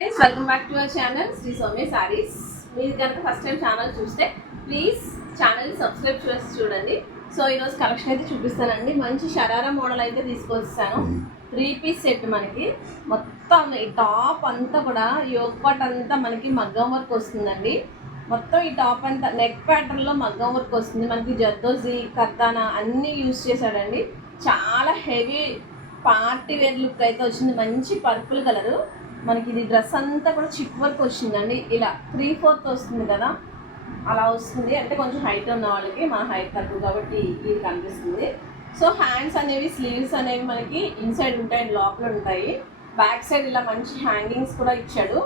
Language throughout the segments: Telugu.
Welcome back to our channel Sri Soumya Sarees. మీరు కనుక ఫస్ట్ టైం ఛానల్ చూస్తే ప్లీజ్ ఛానల్ సబ్స్క్రైబ్ చేసి చూడండి. సో ఈరోజు కలెక్షన్ అయితే చూపిస్తానండి. మంచి షరారా మోడల్ అయితే తీసుకొచ్చాను. 3 పీస్ సెట్ మనకి మొత్తం ఈ టాప్ అంతా కూడా యోగ్ పార్ట్ అంతా మనకి మగ్గం వర్క్ వస్తుందండి. మొత్తం ఈ టాప్ అంతా నెక్ ప్యాటర్న్లో మగ్గం వర్క్ వస్తుంది. మనకి జర్దోజీ కర్దానా అన్నీ యూజ్ చేశాడండి. చాలా హెవీ పార్టీ వేర్ లుక్ అయితే వచ్చింది. మంచి పర్పుల్ కలరు. మనకి ఇది డ్రెస్ అంతా కూడా చిక్ వర్క్ వచ్చిందండి. ఇలా 3/4 వస్తుంది కదా, అలా వస్తుంది. అంటే కొంచెం హైట్ ఉన్న వాళ్ళకి, మన హైట్ తక్కువ కాబట్టి ఇది కనిపిస్తుంది. సో హ్యాండ్స్ అనేవి, స్లీవ్స్ అనేవి మనకి ఇన్సైడ్ ఉంటాయి, లోపల ఉంటాయి. బ్యాక్ సైడ్ ఇలా మంచి హ్యాంగింగ్స్ కూడా ఇచ్చాడు.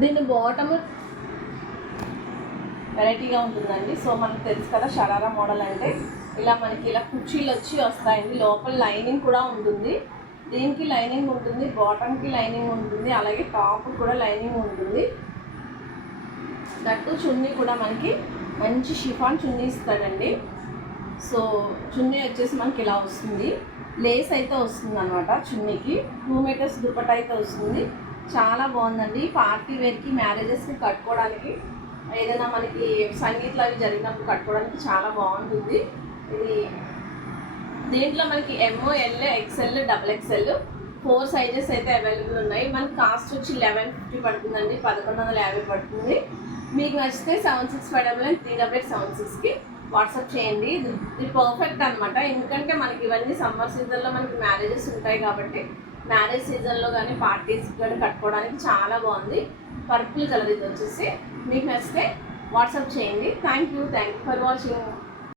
దీని బాటమ్ వెరైటీగా ఉంటుందండి. సో మనకు తెలుసు కదా షరారా మోడల్ అంటే ఇలా మనకి ఇలా కుర్చీలు వచ్చి వస్తాయండి. లోపల లైనింగ్ కూడా ఉంటుంది. దీనికి లైనింగ్ ఉంటుంది, బాటమ్కి లైనింగ్ ఉంటుంది, అలాగే టాప్ కూడా లైనింగ్ ఉంటుంది. దట్టు చున్నీ కూడా మనకి మంచి షిఫాన్ చున్నీ ఇస్తాడండి. సో చున్నీ వచ్చేసి మనకి ఇలా వస్తుంది. లేస్ అయితే వస్తుంది అనమాట చున్నీకి. 2 మీటర్స్ దుపట్టా అయితే వస్తుంది. చాలా బాగుందండి. పార్టీ వేర్కి, మ్యారేజెస్కి కట్టుకోవడానికి, ఏదైనా మనకి సంగీతాలు అవి జరిగినప్పుడు కట్టుకోవడానికి చాలా బాగుంటుంది. ఇది దీంట్లో మనకి MOL, XL, XXL 4 సైజెస్ అయితే అవైలబుల్ ఉన్నాయి. మనకి కాస్ట్ వచ్చి 1150 పడుతుందండి, 1150 పడుతుంది. మీకు నచ్చితే 76593876కి వాట్సాప్ చేయండి. ఇది పర్ఫెక్ట్ అనమాట. ఎందుకంటే మనకి ఇవన్నీ సమ్మర్ సీజన్లో మనకి మ్యారేజెస్ ఉంటాయి కాబట్టి మ్యారేజ్ సీజన్లో కానీ పార్టీస్ కానీ కట్టుకోవడానికి చాలా బాగుంది. పర్పుల్ కలర్ ఇది వచ్చేసి. మీకు నచ్చితే వాట్సాప్ చేయండి. Thank you for watching.